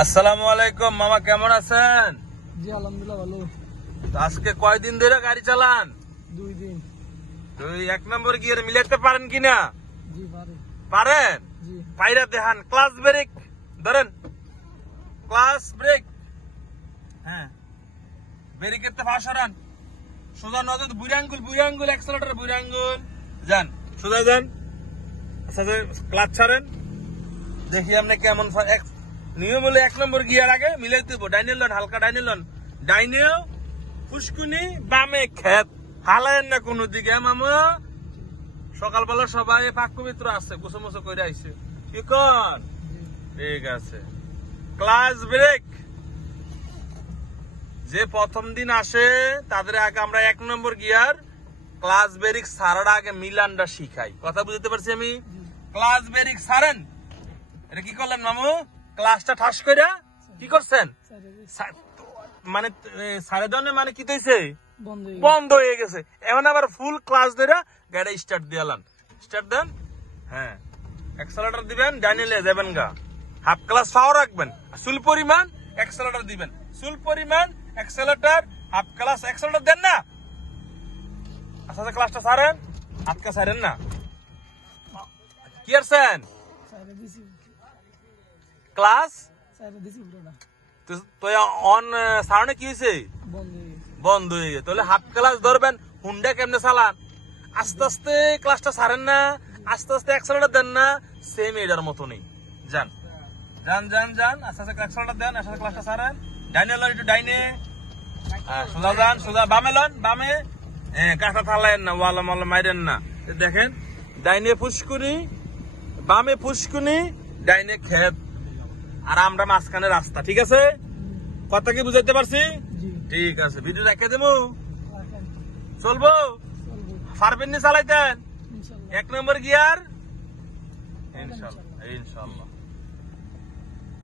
আসসালামু আলাইকুম মামা, কেমন আছেন? জি আলহামদুলিল্লাহ ভালো। আজকে কয়দিন ধরে গাড়ি চালান? 2 দিন। তুই 1 নম্বর গিয়ার মিলাতে পারেন কিনা? জি পারে। পারেন? জি। পাইরা দেখান। ক্লাস ব্রেক ধরেন, ক্লাস ব্রেক। হ্যাঁ, ব্রেকের তে ফাঁস হরান। সোজা নজর, বুড়ি আঙ্গুল অ্যাক্সেলেটর, বুড়ি আঙ্গুল যান, সোজা যান। আচ্ছা, ক্লাচ ছাড়েন, দেখি আপনি কেমন। নিয়ম হলো 1 নম্বর গিয়ার আগে মিলাই দেবো। ডাইনে লন, হালকা ডাইনে লন, ডাইনেও ফুসকুনি, বামে খেত, হালায়েন না কোনো দিকে। মামা সকালবেলা সবাই পাক পবিত্র আছে, গোসল মোসল করে আইছে, কি কর? ঠিক আছে। ক্লাস ব্রেক যে প্রথম দিন আসে তাদের আগে আমরা 1 নম্বর গিয়ার ক্লাস ব্রেক ছাড়ার আগে মিলানটা শিখাই। কথা বুঝতে পারছি আমি? ক্লাস ব্রেক ছাড়েন, এটা কি করলেন মামু? ক্লাসটা ঠাস করে কি করছেন? মানে সাড়ে দনে মানে কি হয়েছে? বন্ধ হয়ে গেছে। এখন আবার ফুল ক্লাস ধরে গাড়ি স্টার্ট দিলাম। স্টার্ট দেন। হ্যাঁ, অ্যাক্সেলেটর দিবেন, ডাইনে যাবেন গা, হাফ ক্লাস পাওয়ার রাখবেন, সুল পরিমাণ অ্যাক্সেলেটর দিবেন, সুল পরিমাণ অ্যাক্সেলেটর, হাফ ক্লাস অ্যাক্সেলেটর দেন না। আচ্ছা, ক্লাসটা ছাড়েন, হাতকা ছাড়েন না। কি করছেন? ক্লাস তো অন সারনে কি হয়েছে? বন্ধ হয়ে গেছে। তাহলে হাফ ক্লাস ধরবেন, হুন্ডা কেমনে চালান? আস্তে আস্তে ক্লাসটা ছাড়েন না, আস্তে আস্তে অ্যাক্সেলেটর দেন না, সেম এটার মতো নেই। যান যান যান যান, আস্তে আস্তে অ্যাক্সেলেটর দেন, আস্তে আস্তে ক্লাসটা ছাড়েন, ডাইনে লন, একটু ডাইনে, সোজা যান, সোজা বামে লন, বামে, হ্যাঁ, কাঁটা থালায়েন না, ওয়ালা মালা মাইরেন না। দেখেন, ডাইনে ফুসকুনি, বামে ফুসকুনি, ডাইনে খেত, আর আমরা মাঝখানে রাস্তা। ঠিক আছে? কথা কি বুঝাইতে পারছি? ঠিক আছে। ভিডিও রেখে দেবো, চলবো? পারবেন নি চালাইতেন 1 নম্বর গিয়ার? ইনশাল্লাহ ইনশাল্লাহ।